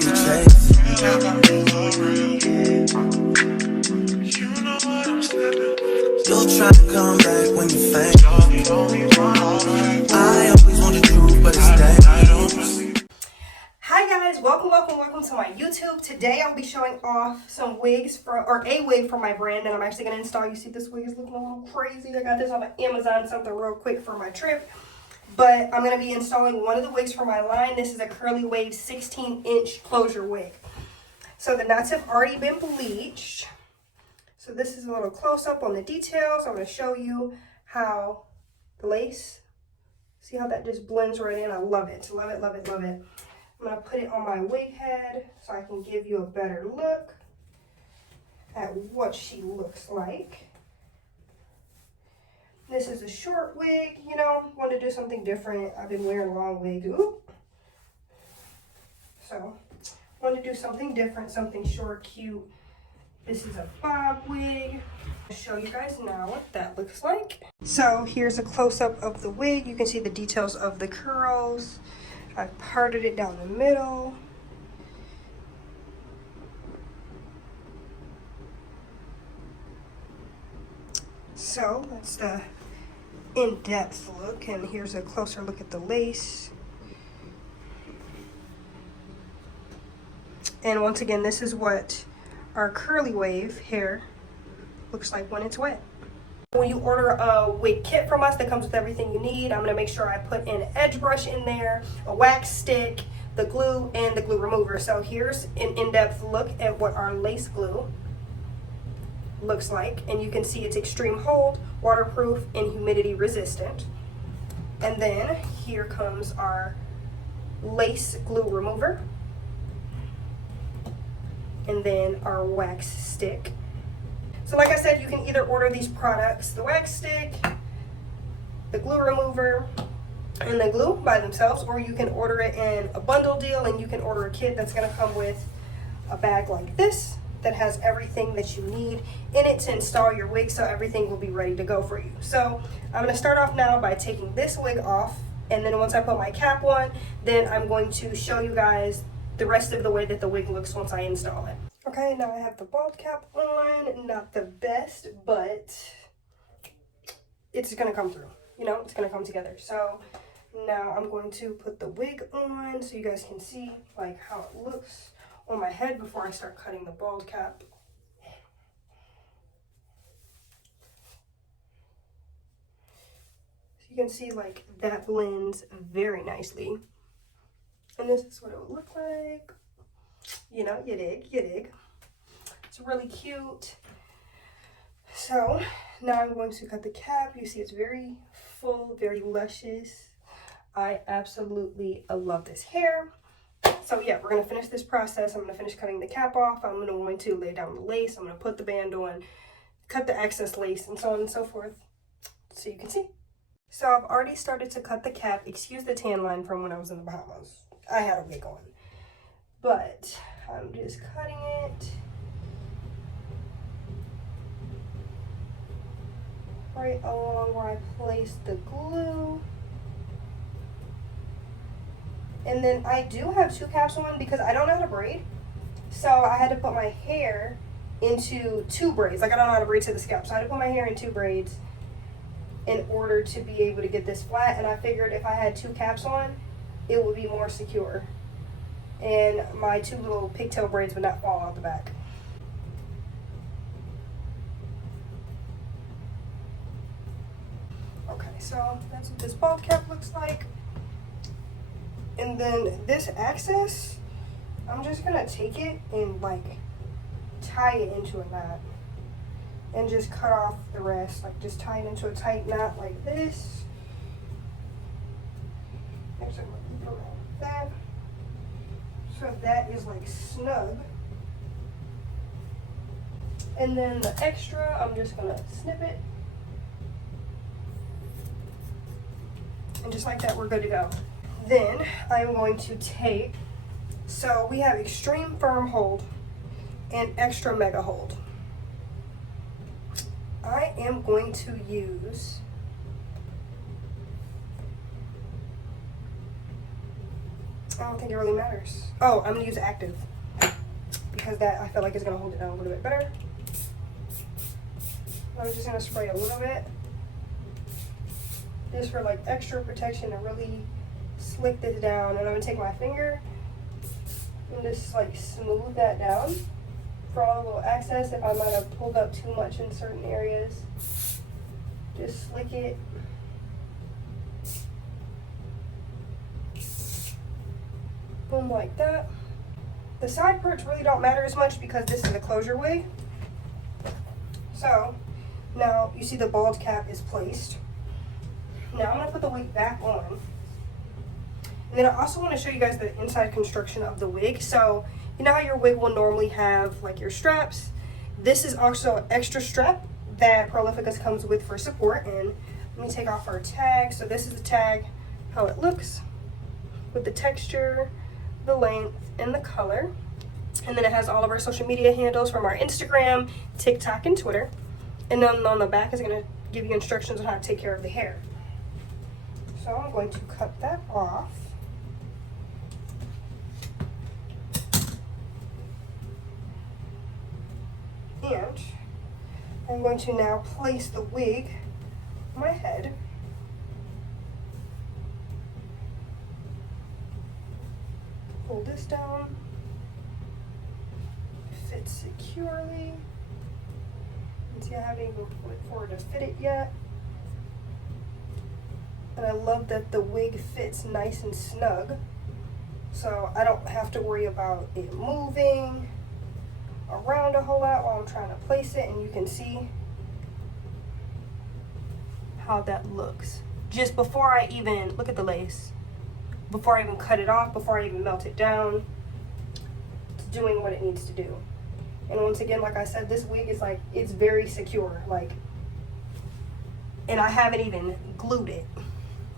you chase. You'll try to come back when you faint. I always want the truth, but it's dangerous. Hi guys, welcome to my YouTube. Today I'll be showing off some wigs or a wig from my brand that I'm actually going to install. You see this wig is looking a little crazy. I got this on Amazon, something real quick for my trip. But I'm going to be installing one of the wigs from my line. This is a curly wave 16-inch closure wig. So the knots have already been bleached. So this is a little close-up on the details. I'm going to show you how the lace, see how that just blends right in. I love it. Love it, love it, love it. I'm going to put it on my wig head so I can give you a better look at what she looks like. This is a short wig, you know, want to do something different. I've been wearing long wigs. Ooh. So, want to do something different, something short, cute. This is a bob wig. I'll show you guys now what that looks like. So, here's a close-up of the wig. You can see the details of the curls. I parted it down the middle. So, that's the in-depth look, and here's a closer look at the lace. And once again, this is what our curly wave hair looks like when it's wet. When you order a wig kit from us that comes with everything you need, I'm going to make sure I put an edge brush in there, a wax stick, the glue, and the glue remover. So here's an in-depth look at what our lace glue looks like, and you can see it's extreme hold, waterproof, and humidity resistant. And then here comes our lace glue remover, and then our wax stick. So like I said, you can either order these products, the wax stick, the glue remover, and the glue by themselves, or you can order it in a bundle deal, and you can order a kit that's going to come with a bag like this that has everything that you need in it to install your wig, so everything will be ready to go for you. So I'm going to start off now by taking this wig off, and then once I put my cap on, then I'm going to show you guys the rest of the way that the wig looks once I install it. Okay, now I have the bald cap on. Not the best, but it's gonna come through. You know, it's gonna come together. So now I'm going to put the wig on so you guys can see like how it looks on my head before I start cutting the bald cap. So you can see like that blends very nicely. And this is what it would look like. You know, you dig. It's really cute. So now I'm going to cut the cap. You see it's very full, very luscious. I absolutely love this hair. So yeah, we're going to finish this process. I'm going to finish cutting the cap off. I'm going to lay down the lace. I'm going to put the band on, cut the excess lace, and so on and so forth, so you can see. So I've already started to cut the cap. Excuse the tan line from when I was in the Bahamas. I had a wig on. But I'm just cutting it right along where I placed the glue. And then I do have two caps on because I don't know how to braid. So I had to put my hair into two braids. Like I don't know how to braid to the scalp. So I had to put my hair in two braids in order to be able to get this flat. And I figured if I had two caps on, it would be more secure. And my two little pigtail braids would not fall out the back. Okay, so that's what this bald cap looks like. And then this excess, I'm just gonna take it and like tie it into a knot. And just cut off the rest. Like just tie it into a tight knot like this. Actually, I'm gonna like that. So that is like snug. And then the extra, I'm just gonna snip it. And just like that, we're good to go. Then I'm going to take, so we have extreme firm hold and extra mega hold. I am going to use I don't think it really matters. Oh, I'm gonna use active because that I feel like is gonna hold it down a little bit better. I'm just gonna spray a little bit just for like extra protection to really slick this down. And I'm gonna take my finger and just like smooth that down for all the little excess if I might have pulled up too much in certain areas. Just slick it. Boom, like that. The side perch really don't matter as much because this is a closure wig. So now you see the bald cap is placed. Now I'm gonna put the wig back on. And then I also want to show you guys the inside construction of the wig. So you know how your wig will normally have like your straps? This is also an extra strap that Prolifica comes with for support. And let me take off our tag. So this is the tag, how it looks with the texture, the length, and the color. And then it has all of our social media handles from our Instagram, TikTok, and Twitter. And then on the back is going to give you instructions on how to take care of the hair. So I'm going to cut that off. And I'm going to now place the wig on my head. Pull this down. Fit securely. And see, I haven't even put it forward to fit it yet. And I love that the wig fits nice and snug. So I don't have to worry about it moving around a whole lot while I'm trying to place it. And you can see how that looks. Just before I even, look at the lace. Before I even cut it off, before I even melt it down, it's doing what it needs to do. And once again, like I said, this wig is like, it's very secure. Like, and I haven't even glued it.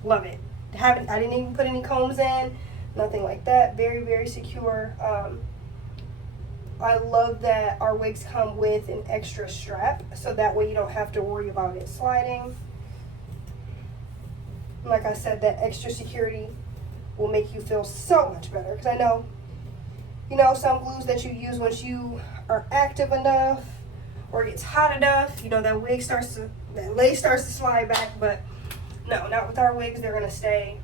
Love it. I didn't even put any combs in, nothing like that. Very, very secure. I love that our wigs come with an extra strap, so that way you don't have to worry about it sliding. Like I said, that extra security will make you feel so much better. Because I know, you know, some glues that you use once you are active enough or it gets hot enough, you know, that lace starts to slide back. But no, not with our wigs. They're going to stay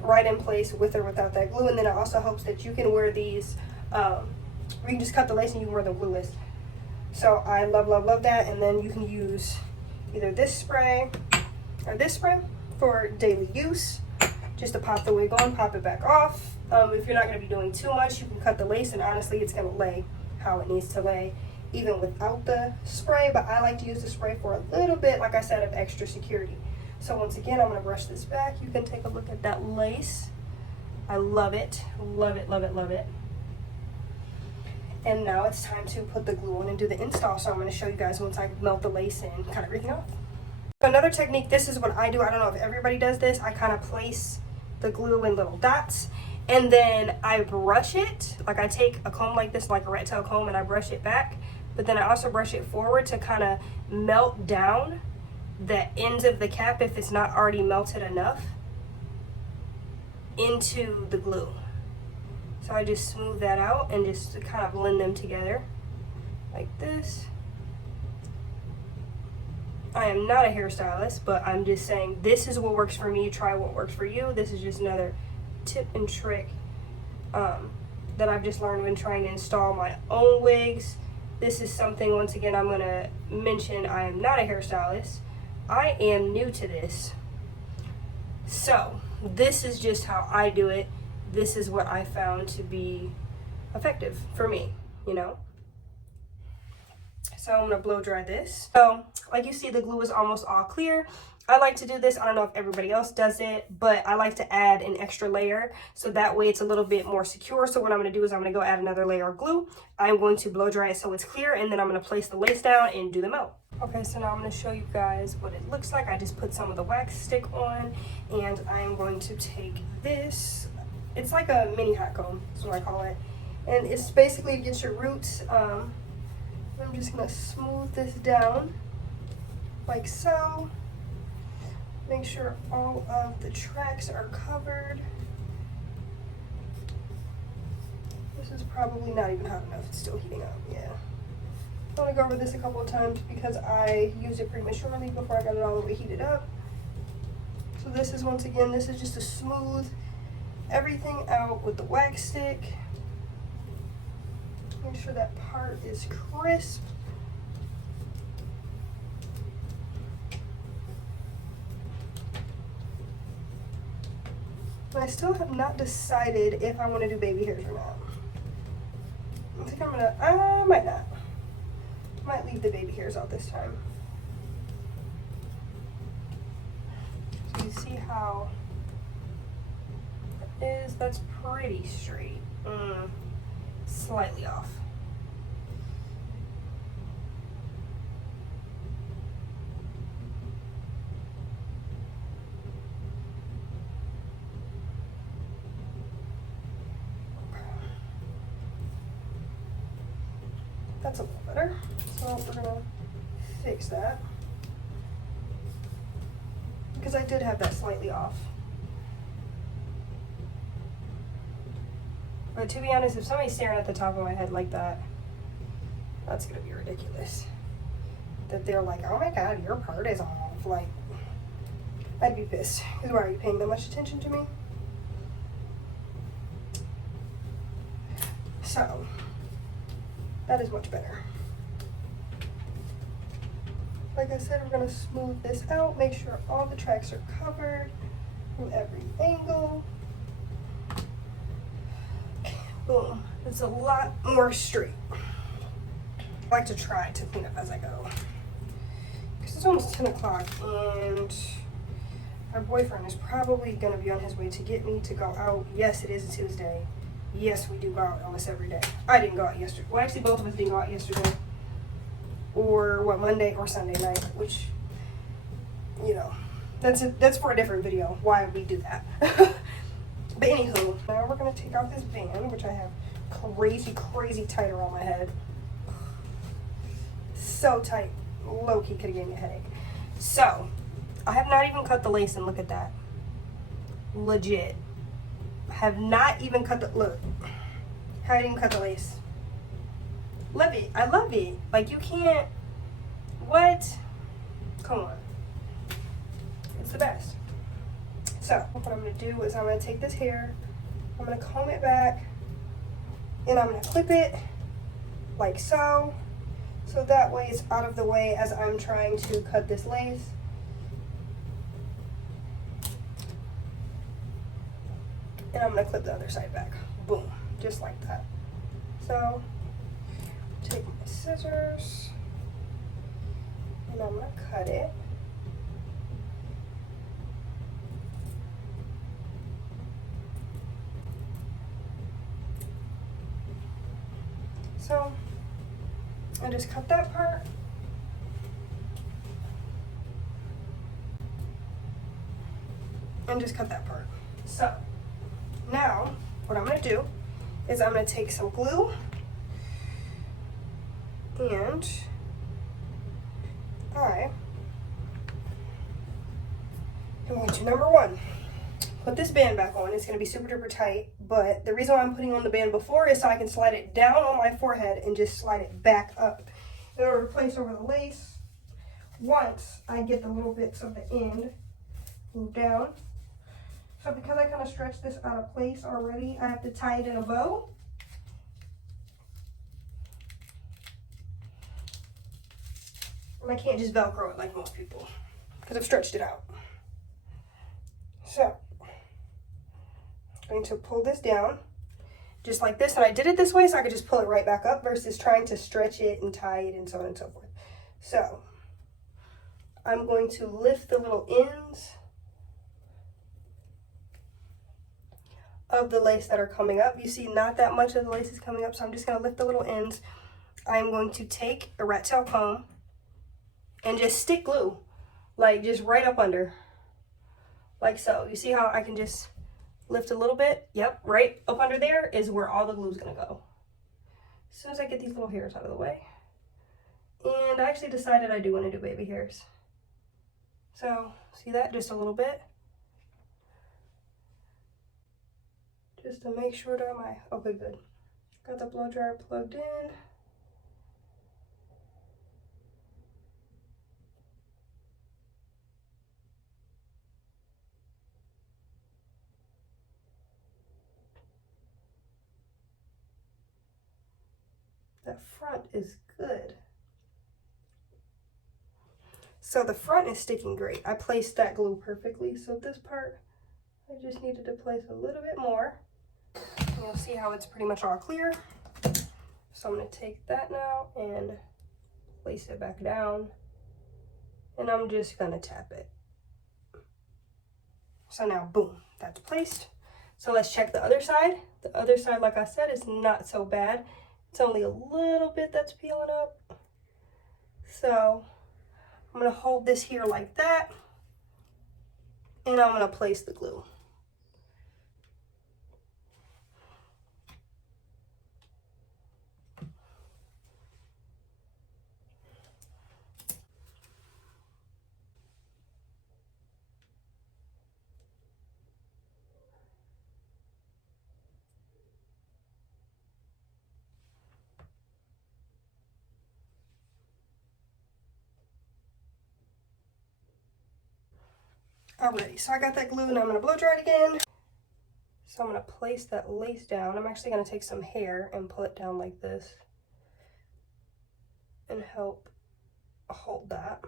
right in place with or without that glue. And then it also helps that you can wear these, you can just cut the lace and you can wear them glueless. So I love, love, love that. And then you can use either this spray or this spray for daily use. Just to pop the wig on, pop it back off. If you're not going to be doing too much, you can cut the lace, and honestly, it's going to lay how it needs to lay, even without the spray. But I like to use the spray for a little bit, like I said, of extra security. So once again, I'm going to brush this back. You can take a look at that lace. I love it. Love it, love it, love it. And now it's time to put the glue on and do the install. So I'm going to show you guys once I melt the lace and cut everything off. Another technique, this is what I do. I don't know if everybody does this. I kind of place the glue in little dots, and then I brush it. Like I take a comb like this, like a rat tail comb, and I brush it back. But then I also brush it forward to kind of melt down the ends of the cap, if it's not already melted enough, into the glue. So I just smooth that out and just kind of blend them together like this. I am not a hairstylist, but I'm just saying this is what works for me. Try what works for you. This is just another tip and trick that I've just learned when trying to install my own wigs. This is something, once again, I'm going to mention I am not a hairstylist. I am new to this. So this is just how I do it. This is what I found to be effective for me, you know. So I'm going to blow dry this. So like you see, the glue is almost all clear. I like to do this. I don't know if everybody else does it, but I like to add an extra layer so that way it's a little bit more secure. So what I'm going to do is I'm going to go add another layer of glue. I'm going to blow dry it so it's clear, and then I'm going to place the lace down and do the melt. Okay, so now I'm going to show you guys what it looks like. I just put some of the wax stick on, and I'm going to take this. It's like a mini hot comb, that's what I call it. And it's basically to get your roots. I'm just going to smooth this down like so. Make sure all of the tracks are covered. This is probably not even hot enough. It's still heating up. Yeah. I'm going to go over this a couple of times because I used it prematurely before I got it all the way heated up. So this is, once again, this is just to smooth everything out with the wax stick. Make sure that part is crisp. But I still have not decided if I want to do baby hairs or not. I think I might not. Might leave the baby hairs out this time. So you see how it is? That's pretty straight. Slightly off. That's a little better. So we're gonna fix that. Because I did have that slightly off. But to be honest, if somebody's staring at the top of my head like that, that's gonna be ridiculous. That they're like, oh my god, your part is off. Like, I'd be pissed. Because why are you paying that much attention to me? So, that is much better. Like I said, we're going to smooth this out, make sure all the tracks are covered from every angle. Boom. It's a lot more straight. I like to try to clean up as I go. Because it's almost 10 o'clock and my boyfriend is probably going to be on his way to get me to go out. Yes, it is a Tuesday. Yes, we do go out almost every day. I didn't go out yesterday. Well, actually, both of us didn't go out yesterday. Or what, Monday or Sunday night, which, you know, that's for a different video, why we do that. But anywho, now we're going to take off this band, which I have crazy tight around my head. So tight. Low-key could have gave me a headache. So, I have not even cut the lace, and look at that. Legit. Have not even cut the, look. Haven't even cut the lace. Love it. I love it. Like, you can't, what? Come on. It's the best. So, what I'm going to do is I'm going to take this hair, I'm going to comb it back, and I'm going to clip it like so. So that way it's out of the way as I'm trying to cut this lace. And I'm going to clip the other side back. Boom. Just like that. So, take my scissors, and I'm going to cut it. So, I just cut that part. And just cut that part. So, now, what I'm going to do is I'm going to take some glue and I am going to, number one, put this band back on. It's going to be super duper tight, but the reason why I'm putting on the band before is so I can slide it down on my forehead and just slide it back up. In order to place over the lace, once I get the little bits of the end moved down. So because I kind of stretched this out of place already, I have to tie it in a bow. And I can't just Velcro it like most people because I've stretched it out. So, I'm going to pull this down just like this. And I did it this way so I could just pull it right back up versus trying to stretch it and tie it and so on and so forth. So, I'm going to lift the little ends of the lace that are coming up. You see not that much of the lace is coming up, so I'm just going to lift the little ends. I'm going to take a rat tail comb and just stick glue, like just right up under, like so. You see how I can just lift a little bit? Yep, right up under there is where all the glue is going to go. As soon as I get these little hairs out of the way. And I actually decided I do want to do baby hairs. So, see that? Just a little bit. Just to make sure that okay, good. Got the blow dryer plugged in. That front is good. So the front is sticking great. I placed that glue perfectly. So this part, I just needed to place a little bit more. And you'll see how it's pretty much all clear. So I'm gonna take that now and place it back down. And I'm just gonna tap it. So now, boom, that's placed. So let's check the other side. The other side, like I said, is not so bad. It's only a little bit that's peeling up. So I'm gonna hold this here like that. And I'm gonna place the glue. Alrighty, so I got that glue, now I'm gonna blow dry it again. So I'm gonna place that lace down. I'm actually gonna take some hair and pull it down like this and help hold that.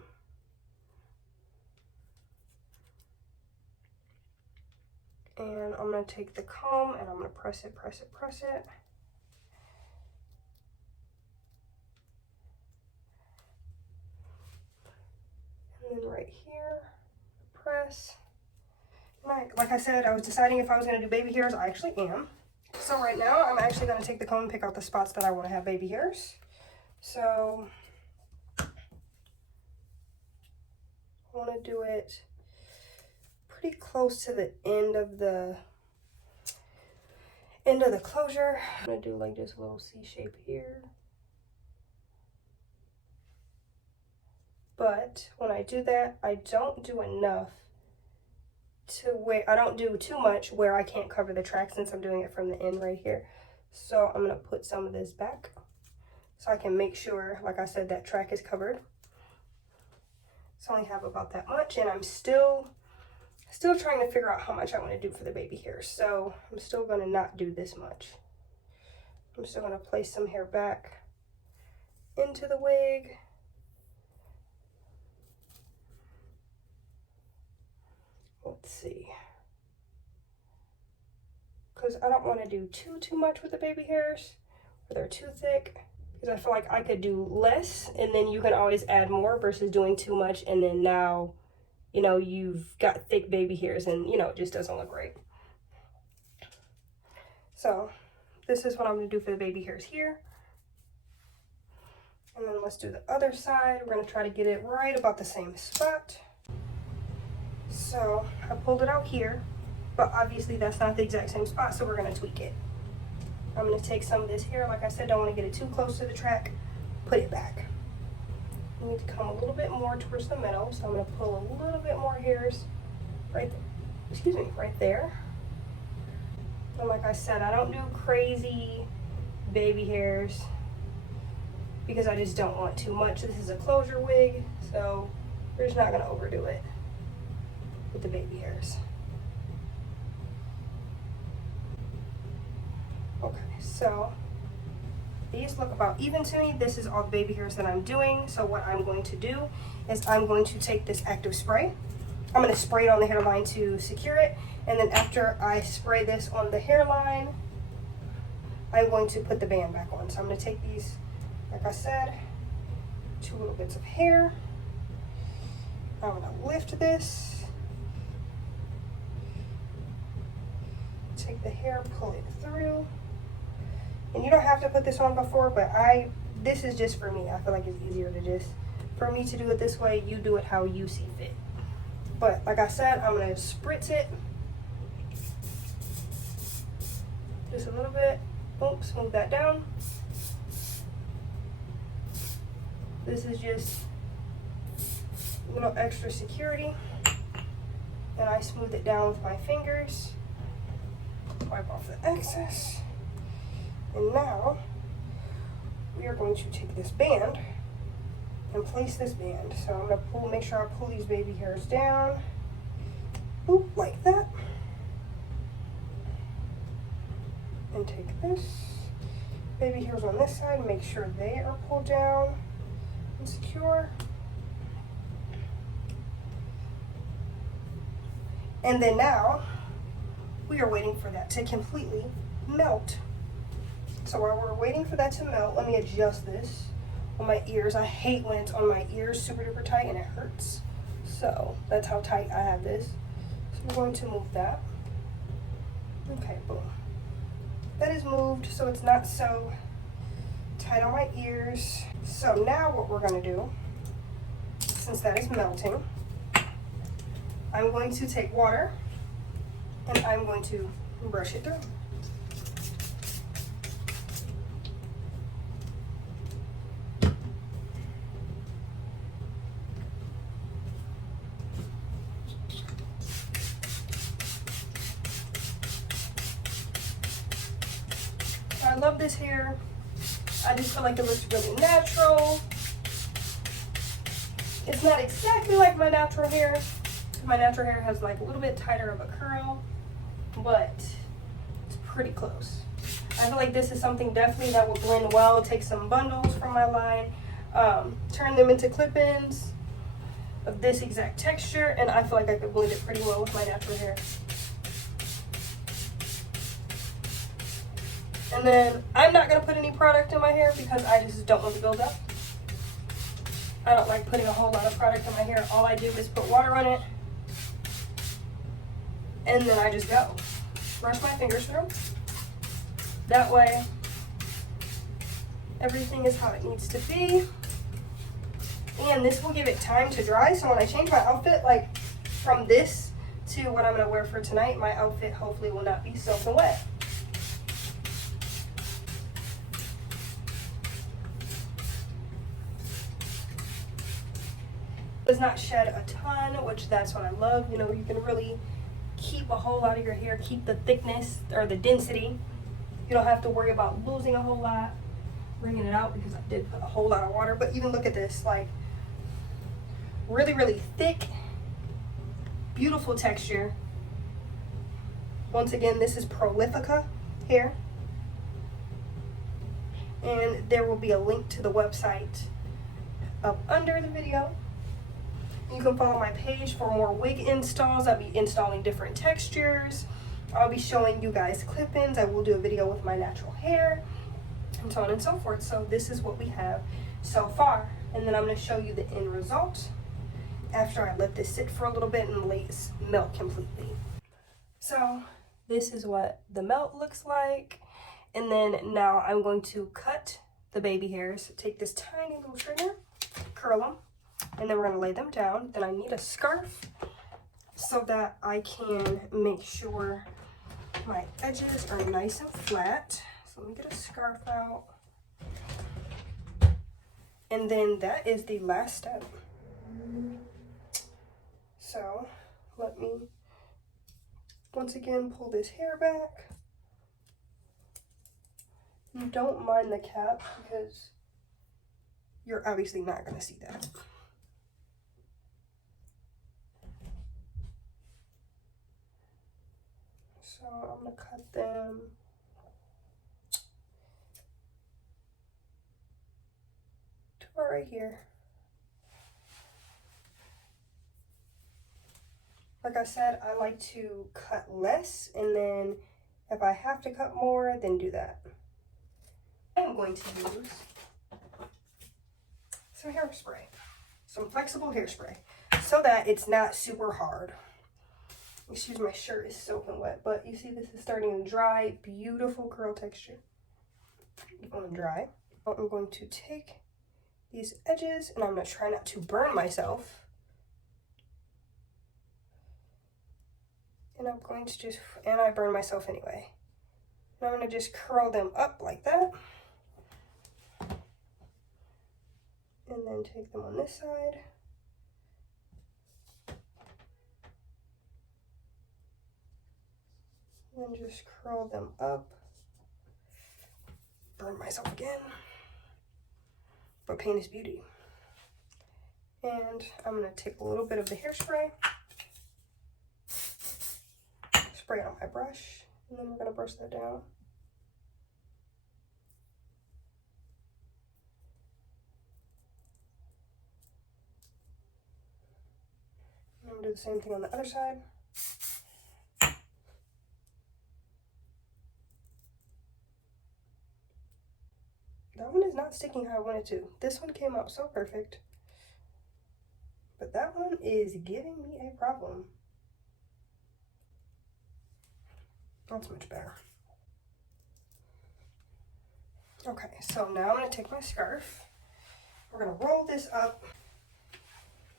And I'm gonna take the comb and I'm gonna press it, press it, press it. And then right here, press. Like I said, I was deciding if I was going to do baby hairs. I actually am. So right now, I'm actually going to take the comb and pick out the spots that I want to have baby hairs. So I want to do it pretty close to the end of the closure. I'm going to do like just a little C shape here. But when I do that, I don't do enough to where I don't do too much where I can't cover the track, since I'm doing it from the end right here. So I'm gonna put some of this back so I can make sure, like I said, that track is covered. So I only have about that much, and I'm still trying to figure out how much I want to do for the baby hair. So I'm still gonna not do this much. I'm still gonna place some hair back into the wig. Let's see, because I don't want to do too much with the baby hairs, or they're too thick, because I feel like I could do less and then you can always add more, versus doing too much and then now, you know, you've got thick baby hairs and, you know, it just doesn't look right. So this is what I'm going to do for the baby hairs here. And then let's do the other side. We're going to try to get it right about the same spot. So I pulled it out here, but obviously that's not the exact same spot, so we're going to tweak it. I'm going to take some of this hair. Like I said, don't want to get it too close to the track. Put it back. You need to come a little bit more towards the middle, so I'm going to pull a little bit more hairs right there. And like I said, I don't do crazy baby hairs because I just don't want too much. This is a closure wig, so we're just not going to overdo it with the baby hairs. Okay, so these look about even to me. This is all the baby hairs that I'm doing. So what I'm going to do is I'm going to take this active spray. I'm going to spray it on the hairline to secure it. And then after I spray this on the hairline, I'm going to put the band back on. So I'm going to take these, like I said, 2 little bits of hair. I'm going to lift this. Take the hair, pull it through. And you don't have to put this on before, but this is just for me. I feel like it's easier to just, for me to do it this way. You do it how you see fit. But like I said, I'm going to spritz it. Just a little bit. Boom, smooth that down. This is just a little extra security. And I smooth it down with my fingers. Wipe off the excess. And now we are going to take this band and place this band. So I'm gonna make sure I pull these baby hairs down. Boop, like that. And take this. Baby hairs on this side, make sure they are pulled down and secure. And then now, we are waiting for that to completely melt. So while we're waiting for that to melt, let me adjust this on my ears. I hate when it's on my ears super duper tight and it hurts. So that's how tight I have this. So we're going to move that. Okay, boom. That is moved so it's not so tight on my ears. So now what we're gonna do, since that is melting, I'm going to take water and I'm going to brush it through. I love this hair. I just feel like it looks really natural. It's not exactly like my natural hair. My natural hair has like a little bit tighter of a curl, but it's pretty close. I feel like this is something definitely that will blend well. Take some bundles from my line, turn them into clip-ins of this exact texture, and I feel like I could blend it pretty well with my natural hair. And then I'm not gonna put any product in my hair because I just don't want to build up. I don't like putting a whole lot of product in my hair. All I do is put water on it, and then I just go. Brush my fingers through. That way, everything is how it needs to be. And this will give it time to dry, so when I change my outfit, like from this to what I'm gonna wear for tonight, my outfit hopefully will not be soaking wet. Does not shed a ton, which that's what I love. You know, you can really keep a whole lot of your hair, keep the thickness or the density. You don't have to worry about losing a whole lot, wringing it out, because I did put a whole lot of water. But even look at this, like really, really thick, beautiful texture. Once again, this is Prolifica hair. And there will be a link to the website up under the video. You can follow my page for more wig installs. I'll be installing different textures. I'll be showing you guys clip-ins. I will do a video with my natural hair and so on and so forth. So this is what we have so far. And then I'm going to show you the end result after I let this sit for a little bit and let it melt completely. So this is what the melt looks like. And then now I'm going to cut the baby hairs. Take this tiny little straightener, curl them, and then we're going to lay them down. Then I need a scarf so that I can make sure my edges are nice and flat. So let me get a scarf out. And then that is the last step. So let me once again pull this hair back. You don't mind the cap because you're obviously not going to see that. So I'm going to cut them to right here. Like I said, I like to cut less, and then if I have to cut more, then do that. I'm going to use some hairspray, some flexible hairspray, so that it's not super hard. Excuse, my shirt is soaking wet, but you see this is starting to dry. Beautiful curl texture. On dry. I'm going to take these edges, and I'm going to try not to burn myself. And I'm going to just, and I burn myself anyway. And I'm going to just curl them up like that. And then take them on this side. And just curl them up. burned myself again. But pain is beauty. And I'm going to take a little bit of the hairspray, spray it on my brush, and then we're going to brush that down. And I'm going to do the same thing on the other side. That one is not sticking how I wanted to. This one came out so perfect. But that one is giving me a problem. That's much better. Okay, so now I'm going to take my scarf. We're going to roll this up.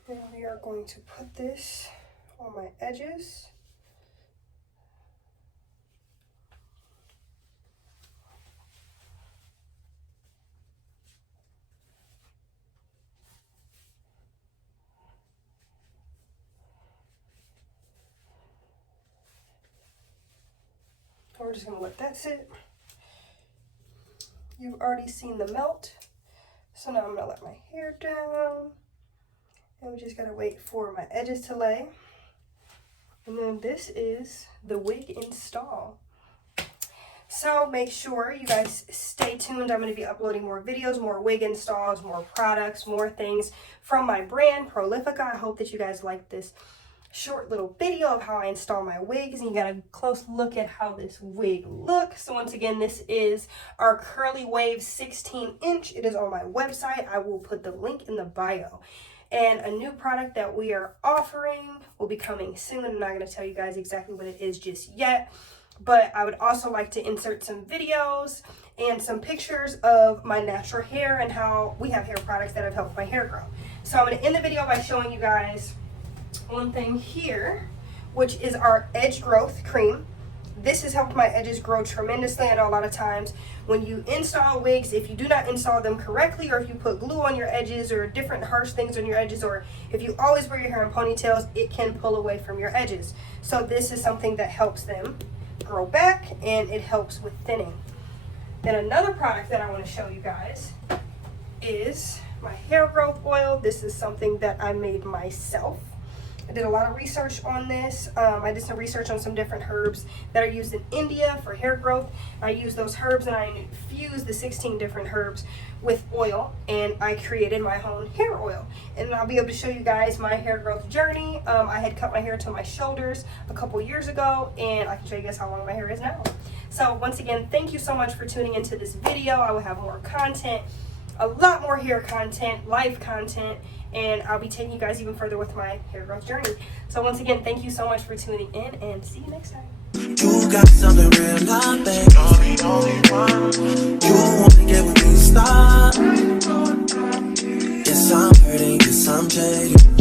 And we are going to put this on my edges. We're just going to let that sit. You've already seen the melt. So now I'm going to let my hair down. And we just got to wait for my edges to lay. And then this is the wig install. So make sure you guys stay tuned. I'm going to be uploading more videos, more wig installs, more products, more things from my brand, Prolifica. I hope that you guys like this short little video of how I install my wigs, and you got a close look at how this wig looks. So once again, this is our curly wave 16-inch. It is on my website. I will put the link in the bio. And a new product that we are offering will be coming soon. I'm not going to tell you guys exactly what it is just yet, but I would also like to insert some videos and some pictures of my natural hair and how we have hair products that have helped my hair grow. So I'm going to end the video by showing you guys one thing here, which is our edge growth cream. This has helped my edges grow tremendously. I know a lot of times when you install wigs, if you do not install them correctly, or if you put glue on your edges or different harsh things on your edges, or if you always wear your hair in ponytails, it can pull away from your edges. So this is something that helps them grow back, and it helps with thinning. Then another product that I want to show you guys is my hair growth oil. This is something that I made myself. I did a lot of research on this. I did some research on some different herbs that are used in India for hair growth. I used those herbs and I infused the 16 different herbs with oil, and I created my own hair oil. And I'll be able to show you guys my hair growth journey. I had cut my hair to my shoulders a couple years ago, and I can show you guys how long my hair is now. So once again, thank you so much for tuning into this video. I will have more content, a lot more hair content, live content, and I'll be taking you guys even further with my hair growth journey. So once again, thank you so much for tuning in, and see you next time. You got something real, not bad. You wanna get with me, stop. Yes, I'm hurting, yes, I'm jaded.